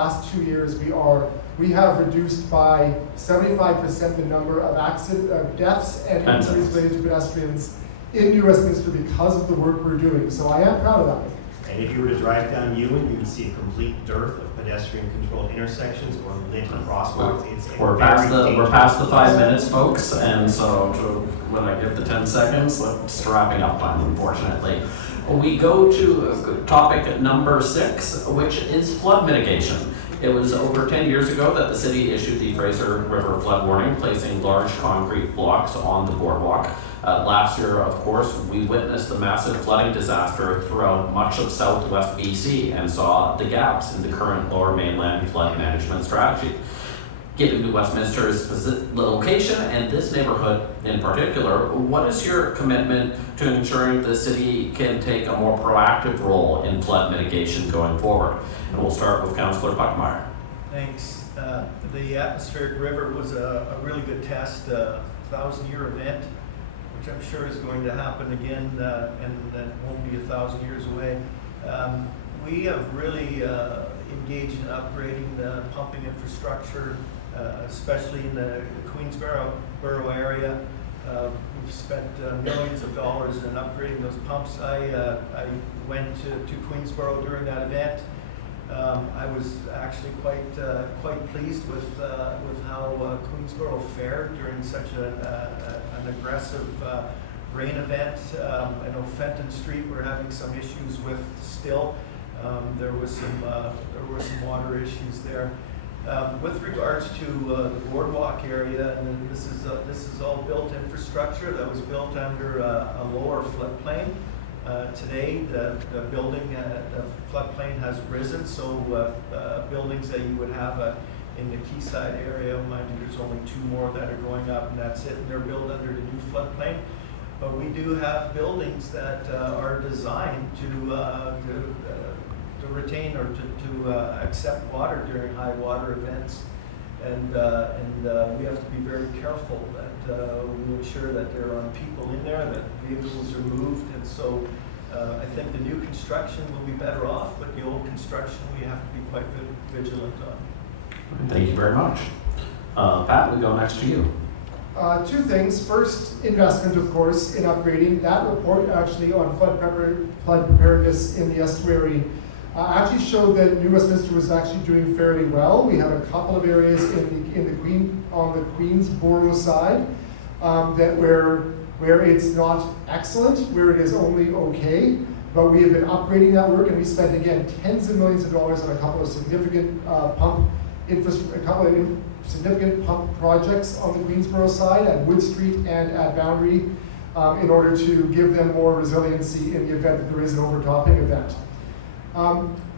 last 2 years, we have reduced by 75% the number of deaths and injuries related to pedestrians in New Westminster because of the work we're doing. So I am proud of that. And if you were to drive down Ewan, you would see a complete dearth of pedestrian-controlled intersections or lit crosswalks. We're past the 5 minutes, folks, and so when I give the 10 seconds, it's wrapping up time, unfortunately. We go to topic number 6, which is flood mitigation. It was over 10 years ago that the city issued the Fraser River flood warning, placing large concrete blocks on the boardwalk. Last year, of course, we witnessed a massive flooding disaster throughout much of southwest BC and saw the gaps in the current Lower Mainland flood management strategy. Given New Westminster's location and this neighborhood in particular, what is your commitment to ensuring the city can take a more proactive role in flood mitigation going forward? And we'll start with Councillor Puckmeyer. Thanks. The atmospheric river was a really good test, a 1,000-year event, which I'm sure is going to happen again, and that won't be 1,000 years away. We have really engaged in upgrading the pumping infrastructure, especially in the Queensborough area. We've spent millions of dollars in upgrading those pumps. I went to Queensborough during that event. I was actually quite pleased with how Queensborough fared during such an aggressive rain event. I know Fenton Street we're having some issues with still. There was some water issues there. With regards to the boardwalk area, and this is all built infrastructure that was built under a lower floodplain. Today, the building, the floodplain has risen, so buildings that you would have in the Quayside area, mind you, there's only 2 more that are going up, and that's it, and they're built under the new floodplain. But we do have buildings that are designed to retain or to accept water during high water events, and we have to be very careful that we ensure that there aren't people in there, that vehicles are moved, and so I think the new construction will be better off, but the old construction we have to be quite vigilant on. Thank you very much. Pat, we go next to you. 2 things. First, investment, of course, in upgrading. That report actually on flood preparedness in the estuary actually showed that New Westminster was actually doing fairly well. We have a couple of areas on the Queensborough side that where it's not excellent, where it is only okay. But we have been upgrading that work, and we spent again tens of millions of dollars on a couple of significant significant pump projects on the Queensborough side at Wood Street and at Boundary in order to give them more resiliency in the event that there is an overtopping event.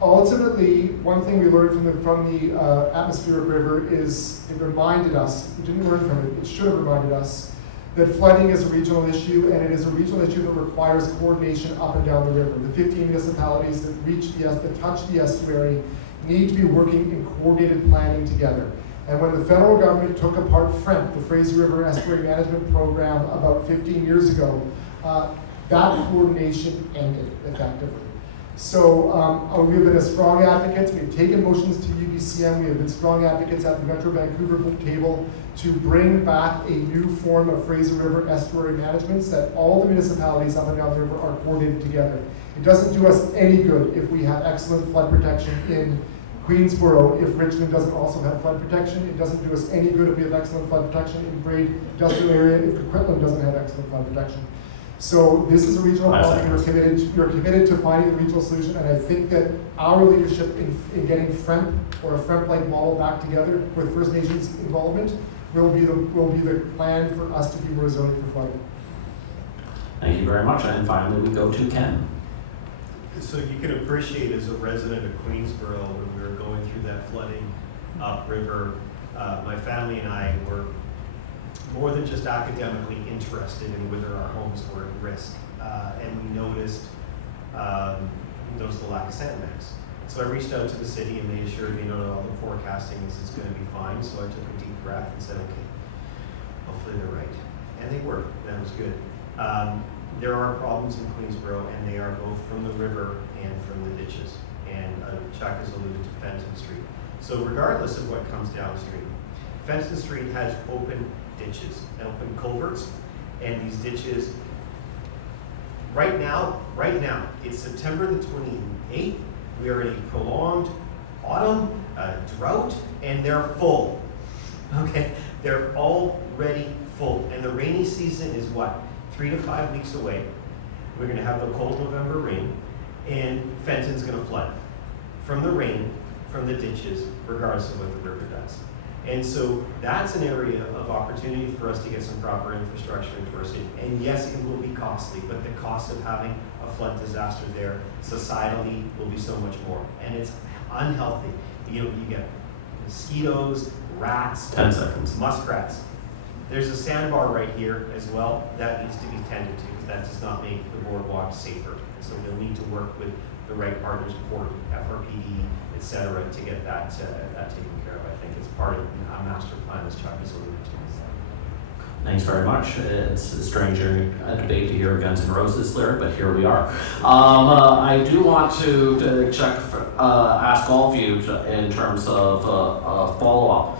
Ultimately, one thing we learned from the atmospheric river is it reminded us, we didn't learn from it, it should have reminded us, that flooding is a regional issue, and it is a regional issue that requires coordination up and down the river. The 15 municipalities that touch the estuary need to be working in coordinated planning together. And when the federal government took apart FREMP, the Fraser River Estuary Management Program, about 15 years ago, that coordination ended effectively. So we've been strong advocates. We've taken motions to UBCM. We have been strong advocates at the Metro Vancouver table to bring back a new form of Fraser River estuary management so that all the municipalities up and down the river are coordinated together. It doesn't do us any good if we have excellent flood protection in Queensborough if Richmond doesn't also have flood protection. It doesn't do us any good if we have excellent flood protection in Braid Industrial Area if Coquitlam doesn't have excellent flood protection. So this is a regional problem. You're committed to finding a regional solution, and I think that our leadership in getting FREMP or a FREMP-like model back together with First Nations involvement will be the plan for us to be more resilient for flooding. Thank you very much. And finally, we go to Ken. So you can appreciate as a resident of Queensborough when we were going through that flooding upriver, my family and I were more than just academically interested in whether our homes were at risk. And we noticed there was the lack of sandbags. So I reached out to the city and they assured me, no, all the forecasting is it's going to be fine. So I took a deep breath and said, okay, hopefully they're right. And they were, that was good. There are problems in Queensborough, and they are both from the river and from the ditches. And Chuck has alluded to Fenton Street. So regardless of what comes downstream, Fenton Street has open ditches and open culverts, and these ditches, right now, it's September the 28th, we are in a prolonged autumn, drought, and they're full, okay? They're already full, and the rainy season is what? 3 to 5 weeks away. We're gonna have the cold November rain, and Fenton's gonna flood from the rain, from the ditches, regardless of what the river does. And so that's an area of opportunity for us to get some proper infrastructure into our city. And yes, it will be costly, but the cost of having a flood disaster there societally will be so much more. And it's unhealthy. You know, you get mosquitoes, rats, 10 seconds. muskrats. There's a sandbar right here as well that needs to be tended to, because that does not make the boardwalk safer. And so they'll need to work with the right partners, Port, FRPD, et cetera, to get that taken care of. I think it's part of a master plan, as Chuck has alluded to. Thanks very much. It's a strange debate to hear Guns N' Roses lyric, but here we are. I do want to check, ask all of you in terms of follow-up.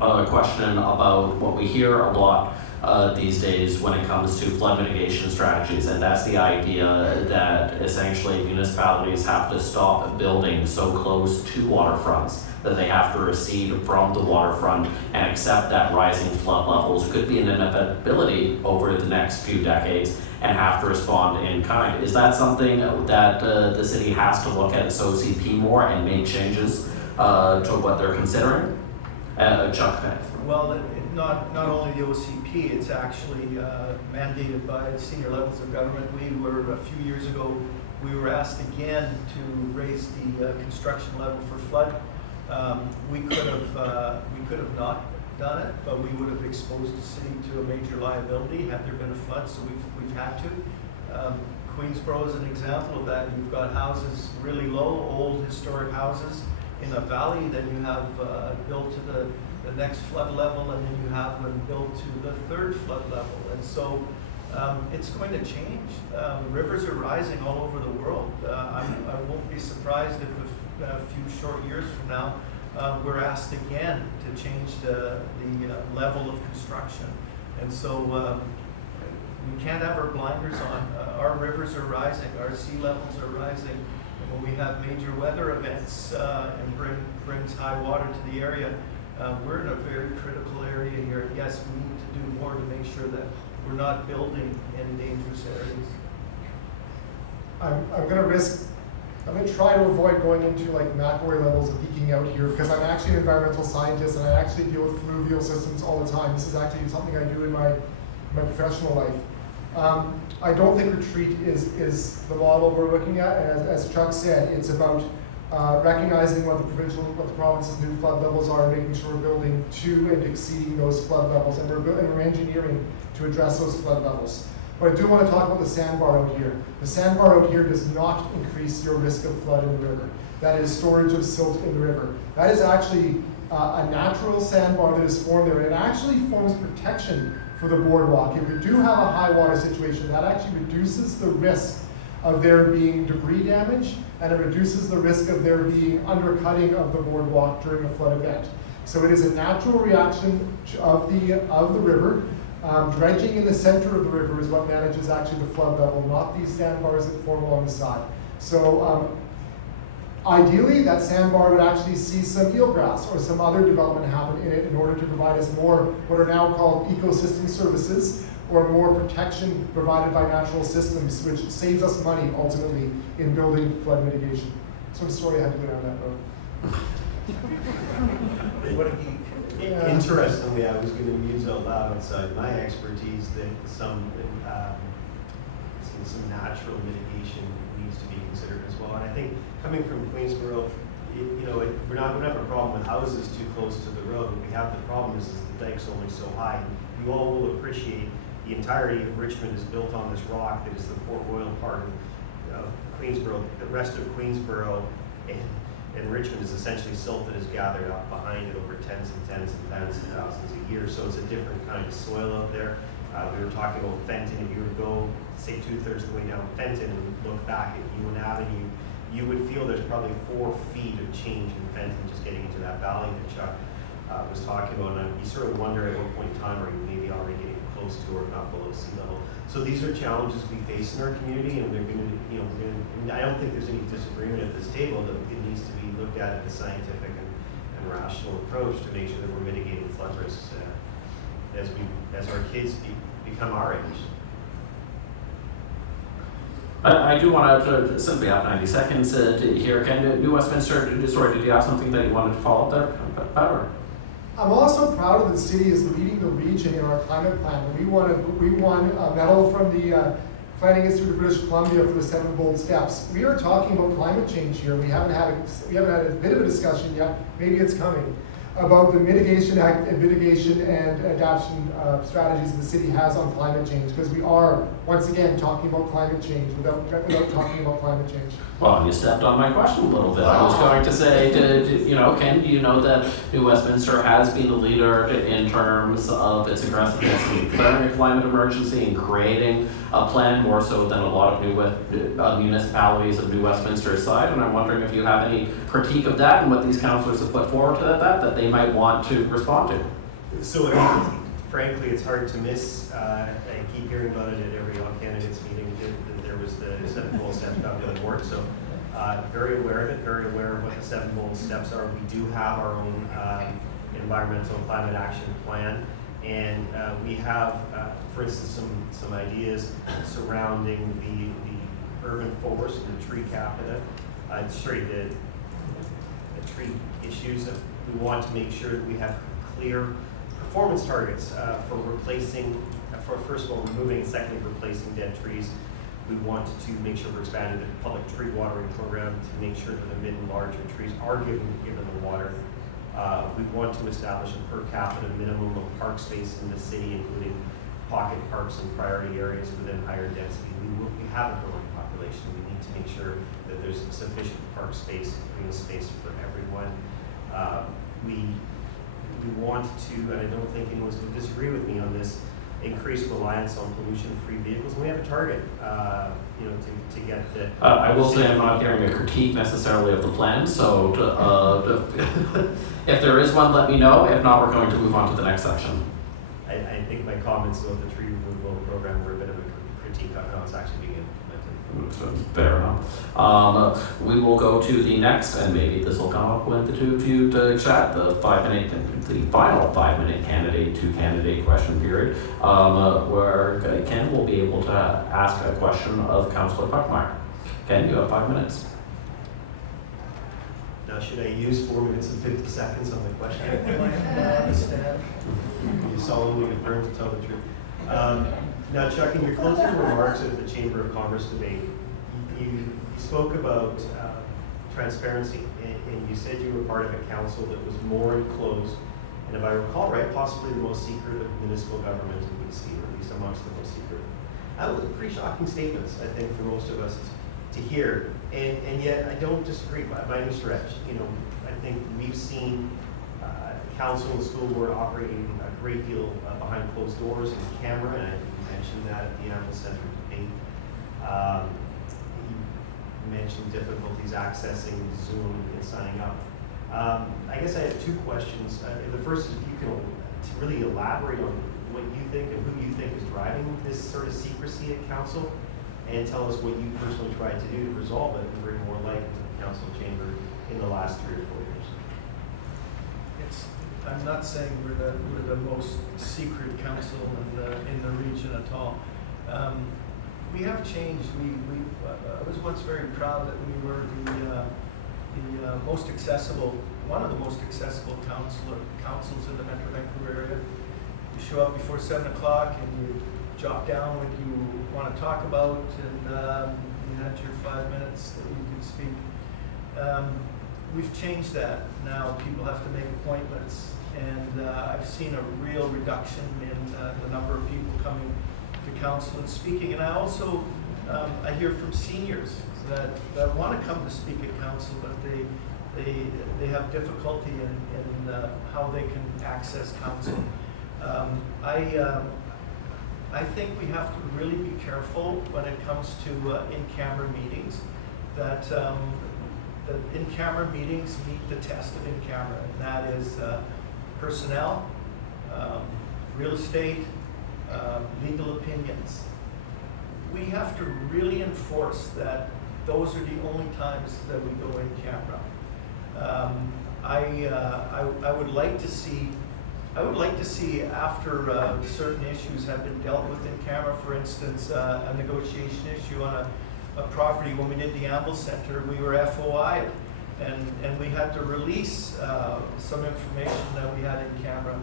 A question about what we hear a lot these days when it comes to flood mitigation strategies, and that's the idea that essentially municipalities have to stop building so close to waterfronts that they have to recede from the waterfront and accept that rising flood levels could be an inevitability over the next few decades and have to respond in kind. Is that something that the city has to look at its OCP more and make changes to what they're considering? Chuck? Well, not only the OCP, it's actually mandated by senior levels of government. We were, a few years ago, we were asked again to raise the construction level for flood. We could have not done it, but we would have exposed the city to a major liability had there been a flood, so we've had to. Queensboro is an example of that. You've got houses really low, old historic houses in a valley, then you have built to the next flood level, and then you have them built to the third flood level. And so it's going to change. Rivers are rising all over the world. I won't be surprised if a few short years from now we're asked again to change the level of construction. And so we can't have our blinders on. Our rivers are rising, our sea levels are rising. And when we have major weather events and brings high water to the area, we're in a very critical area here. Yes, we need to do more to make sure that we're not building in dangerous areas. I'm going to try to avoid going into like McElroy levels of geeking out here, because I'm actually an environmental scientist and I actually deal with fluvial systems all the time. This is actually something I do in my professional life. I don't think retreat is the model we're looking at, and as Chuck said, it's about recognizing what the province's new flood levels are, and making sure we're building to and exceeding those flood levels, and we're engineering to address those flood levels. But I do want to talk about the sandbar out here. The sandbar out here does not increase your risk of flood in the river. That is storage of silt in the river. That is actually a natural sandbar that is formed there, and it actually forms protection for the boardwalk. If we do have a high water situation, that actually reduces the risk of there being debris damage, and it reduces the risk of there being undercutting of the boardwalk during a flood event. So it is a natural reaction of the river. Dredging in the center of the river is what manages actually the flood level, not these sandbars that form along the side. So ideally, that sandbar would actually see some eelgrass or some other development happen in it in order to provide us more what are now called ecosystem services, or more protection provided by natural systems, which saves us money ultimately in building flood mitigation. So I'm sorry I had to go down that road. What a geek. Yeah. Interestingly, I was going to muse out loud outside my expertise that some natural mitigation needs to be considered as well. And I think coming from Queensboro, we don't have a problem with houses too close to the road. What we have the problem is the dike's only so high. You all will appreciate the entirety of Richmond is built on this rock that is the Port Royal part of Queensboro. The rest of Queensboro and Richmond is essentially silt that is gathered up behind it over tens and tens and tens of thousands a year. So it's a different kind of soil out there. We were talking about Fenton. If you were to go, say, 2/3 of the way down Fenton and look back at Ewan Avenue, you would feel there's probably 4 feet of change in fencing just getting into that valley that Chuck was talking about. And you sort of wonder at what point in time are you maybe already getting close to or if not below sea level. So these are challenges we face in our community, and they're going to, you know, and I don't think there's any disagreement at this table that it needs to be looked at in a scientific and rational approach to make sure that we're mitigating flood risks as our kids become our age. I do want to simply have 90 seconds to hear. Ken, New Westminster, sorry, did you have something that you wanted to follow up there about? I'm also proud of the city is leading the region in our climate plan. We won a medal from the Planning Institute of British Columbia for the 7 bold steps. We are talking about climate change here. We haven't had a bit of a discussion yet. Maybe it's coming about the mitigation and adaptation strategies the city has on climate change, because we are once again talking about climate change without talking about climate change. Well, you stepped on my question a little bit. I was going to say, Ken, do you know that New Westminster has been a leader in terms of its aggressiveness in declaring a climate emergency and creating a plan more so than a lot of municipalities of New Westminster's side? And I'm wondering if you have any critique of that and what these councillors have put forward to that they might want to respond to. So, frankly, it's hard to miss. I keep hearing about it at every all-candidates meeting. There was the 7 bold steps not really work. So, very aware of it, very aware of what the 7 bold steps are. We do have our own environmental and climate action plan. And we have, for instance, some ideas surrounding the urban forest and the tree capita, the tree issues. We want to make sure that we have clear performance targets for replacing, for first of all removing and secondly replacing dead trees. We want to make sure we're expanding the public tree watering program to make sure that the mid and larger trees are given the water. We want to establish a per capita minimum of park space in the city, including pocket parks and priority areas within higher density. We have a growing population. We need to make sure that there's sufficient park space, green space for everyone. We want to, and I don't think anyone's going to disagree with me on this, increase reliance on pollution-free vehicles. And we have a target, to get the. I will say I'm not hearing a critique necessarily of the plan, so if there is one, let me know. If not, we're going to move on to the next section. I think my comments about the tree removal program were a bit of a critique on how it's actually being implemented. Fair enough. We will go to the next, and maybe this will come up with the two of you to chat, the final 5-minute candidate to candidate question period, where Ken will be able to ask a question of Councillor Puckmeyer. Ken, you have 5 minutes. Now, should I use 4 minutes and 50 seconds on the question? You solemnly affirm to tell the truth. Now, Chuck, in your closing remarks at the Chamber of Commerce debate, you spoke about transparency, and you said you were part of a council that was more enclosed, and if I recall right, possibly the most secret of municipal government in BC, or at least amongst the most secret. That was pretty shocking statements, I think, for most of us to hear, and yet I don't disagree by any stretch. I think we've seen council and school board operating a great deal behind closed doors and camera, and I think you mentioned that at the Animal Center debate. You mentioned difficulties accessing Zoom and signing up. I guess I have 2 questions. The first is if you can really elaborate on what you think and who you think is driving this sort of secrecy at council, and tell us what you personally tried to do to resolve it and bring more light into the council chamber in the last 3 or 4 years. I'm not saying we're the most secret council in the region at all. We have changed. I was once very proud that we were the most accessible, one of the most accessible councils in the Metro Vancouver area. You show up before 7 o'clock and you jot down what you want to talk about, and you had your 5 minutes that you could speak. We've changed that. Now people have to make appointments, and I've seen a real reduction in the number of people coming to council and speaking. And I also I hear from seniors that want to come to speak at council, but they have difficulty in how they can access council. I think we have to really be careful when it comes to in-camera meetings. that in-camera meetings meet the test of in-camera, and that is personnel, real estate, legal opinions. We have to really enforce that those are the only times that we go in camera. I would like to see after certain issues have been dealt with in camera, for instance, a negotiation issue on a property. When we did the Amble Center, we were FOI'd, and we had to release some information that we had in camera.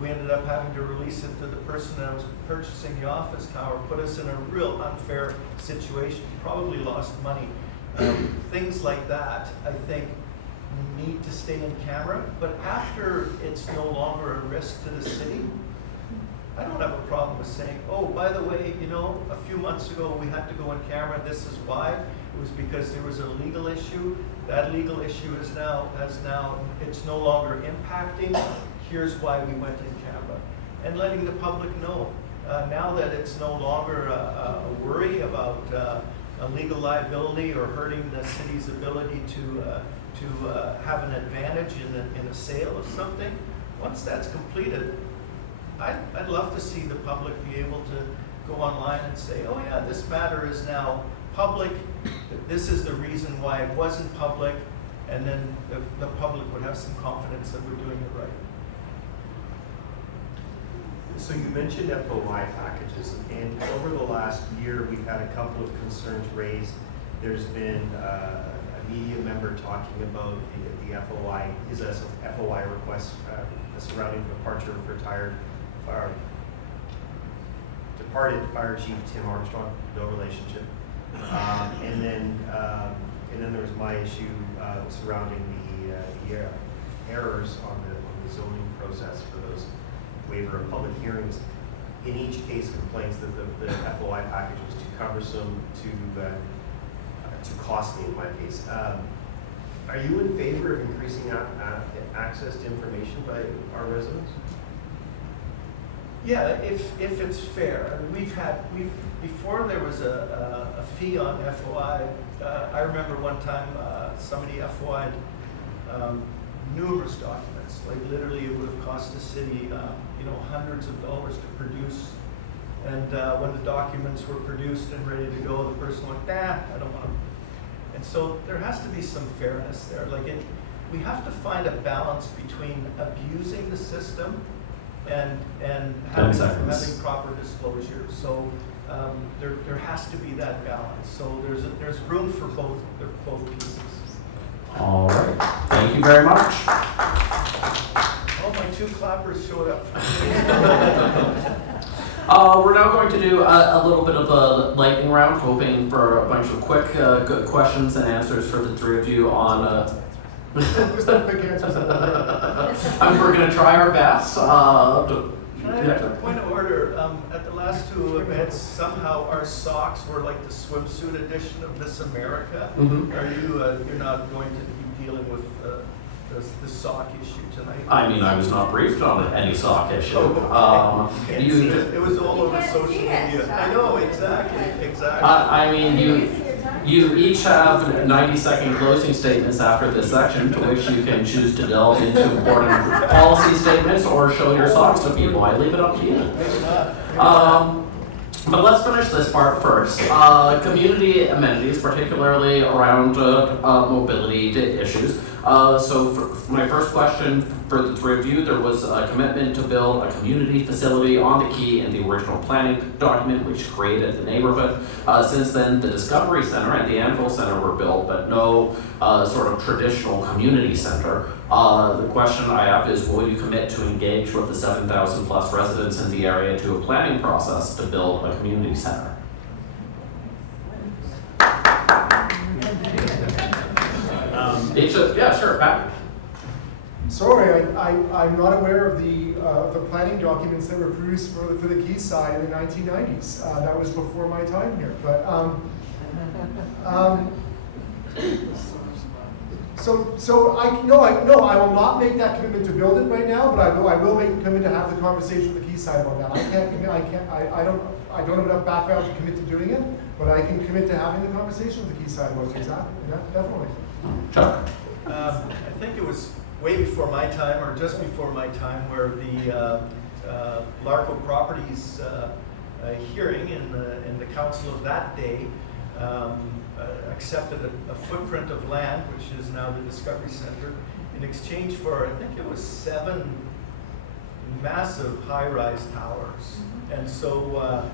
We ended up having to release it to the person that was purchasing the office tower, put us in a real unfair situation, probably lost money. Things like that, I think, need to stay in camera, but after it's no longer a risk to the city, I don't have a problem with saying, oh, by the way, you know, a few months ago we had to go in camera, this is why. It was because there was a legal issue. That legal issue is now, it's no longer impacting. Here's why we went in camera. And letting the public know. Now that it's no longer a worry about a legal liability or hurting the city's ability to have an advantage in a sale of something, once that's completed, I'd love to see the public be able to go online and say, oh yeah, this matter is now public, this is the reason why it wasn't public, and then the public would have some confidence that we're doing it right. So you mentioned FOI packages, and over the last year, we've had a couple of concerns raised. There's been a media member talking about the FOI, his FOI request surrounding the departure of departed Fire Chief Tim Armstrong, no relationship. And then there was my issue surrounding the errors on the zoning process for those waiver of public hearings. In each case, complains that the FOI package was too cumbersome, too costly in my case. Are you in favor of increasing access to information by our residents? Yeah, if it's fair. I mean, before there was a fee on FOI. I remember one time somebody FOI'd numerous documents. Like literally, it would have cost the city, hundreds of dollars to produce. And when the documents were produced and ready to go, the person went, nah, I don't want them. And so there has to be some fairness there. We have to find a balance between abusing the system and having proper disclosure. So there has to be that balance. So there's room for both pieces. All right. Thank you very much. Oh, my two clappers showed up. We're now going to do a little bit of a lightning round, hoping for a bunch of quick good questions and answers for the three of you on. There's no quick answers. We're going to try our best. Can I have a point of order? At the last two events, somehow our socks were like the swimsuit edition of Miss America. Mm-hmm. Are you? You're not going to be dealing with the sock issue tonight? I mean, I was not briefed on any sock issue. Oh, okay. It was all over social media. I know, exactly. I mean, you each have 90-second closing statements after this section, to which you can choose to delve into important policy statements or show your socks to people. I leave it up to you. But let's finish this part first. Community amenities, particularly around mobility issues. So for my first question for the three of you, there was a commitment to build a community facility on the Key in the original planning document, which created the neighborhood. Since then, the Discovery Center and the Anvil Center were built, but no sort of traditional community center. The question I have is, will you commit to engage with the 7,000 plus residents in the area to a planning process to build a community center? Yeah, sure, Pat. Sorry, I'm not aware of the planning documents that were produced for the Key side in the 1990s. That was before my time here. But So I will not make that commitment to build it right now, but I will make the commitment to have the conversation with the Quayside about that. I don't have enough background to commit to doing it, but I can commit to having the conversation with the Quayside about it, exactly, yeah, definitely. Chuck? I think it was way before my time, or just before my time, where the Larco Properties hearing in the council of that day accepted a footprint of land, which is now the Discovery Center, in exchange for, I think it was 7 massive high-rise towers. And so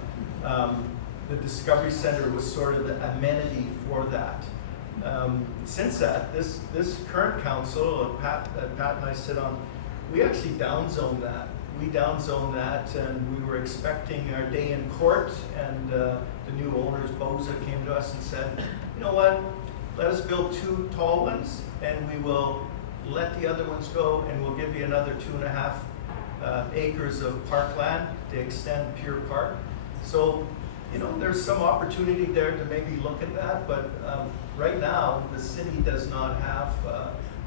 the Discovery Center was sort of the amenity for that. Since that, this current council, Pat and I sit on, we actually downzoned that. We downzoned that, and we were expecting our day in court, and the new owners, Boza, came to us and said, you know what, let us build 2 tall ones, and we will let the other ones go, and we'll give you another 2.5 acres of parkland to extend Pier Park. So, you know, there's some opportunity there to maybe look at that, but right now, the city does not have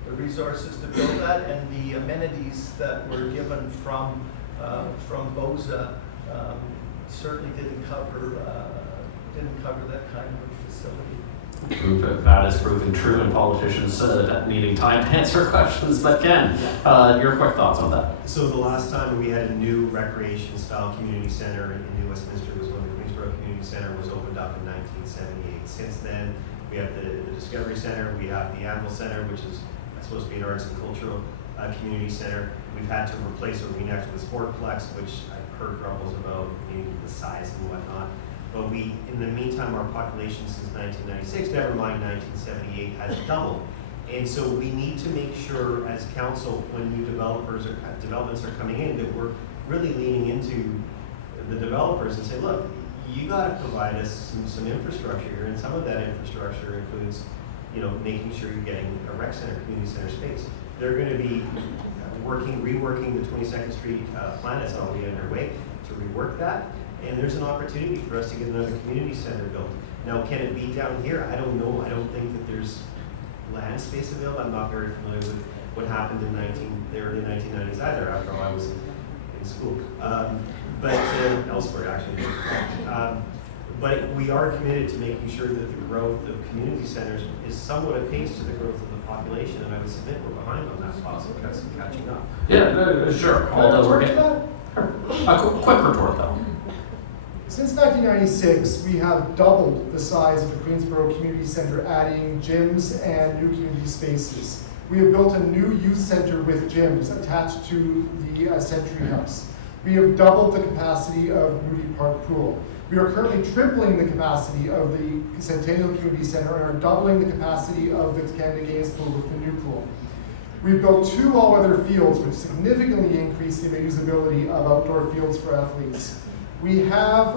the resources to build that, and the amenities that were given from Boza certainly didn't cover that kind of facility. That is proving true, and politicians needing time to answer questions. But Ken, your quick thoughts on that? So the last time we had a new recreation-style community center in New Westminster was when the Queensborough Community Center was opened up in 1978. Since then, we have the Discovery Center, we have the Anvil Center, which is supposed to be an arts and cultural community center. We've had to replace or renect the Sportplex, which I've heard grumbles about, the size and whatnot. But in the meantime, our population since 1996, never mind 1978, has doubled. And so we need to make sure as council, when new developments are coming in, that we're really leaning into the developers and say, look, you got to provide us some infrastructure here, and some of that infrastructure includes, making sure you're getting a rec center, community center space. They're going to be reworking the 22nd Street plan that's already underway to rework that. And there's an opportunity for us to get another community center built. Now, can it be down here? I don't know. I don't think that there's land space available. I'm not very familiar with what happened in the early 1990s either, after all I was in school. But elsewhere, actually. But we are committed to making sure that the growth of community centers is somewhat apace to the growth of the population, and I would submit we're behind on that possible catching up. Yeah, sure. Although we're getting a quick retort, though. Since 1996, we have doubled the size of the Queensborough Community Center, adding gyms and new community spaces. We have built a new youth center with gyms attached to the Century House. We have doubled the capacity of Moody Park Pool. We are currently tripling the capacity of the Centennial Community Center and are doubling the capacity of the Canada Games Pool with the new pool. We've built 2 all-weather fields, which significantly increase the usability of outdoor fields for athletes. We have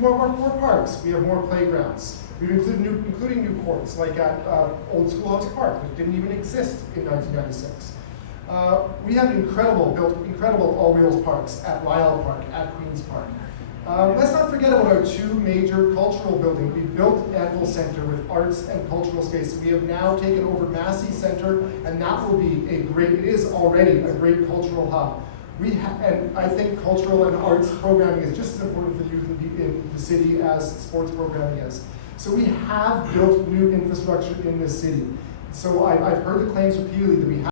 more parks. We have more playgrounds. We've including new courts, like at Old Schoolhouse Park, which didn't even exist in 1996. We have built incredible all-wheels parks at Lyle Park, at Queen's Park. Let's not forget about our 2 major cultural buildings. We built Anvil Center with arts and cultural space. We have now taken over Massey Center, and that will be it is already a great cultural hub. And I think cultural and arts programming is just as important for the youth in the city as sports programming is. So we have built new infrastructure in this city. So I've heard the claims repeatedly that we have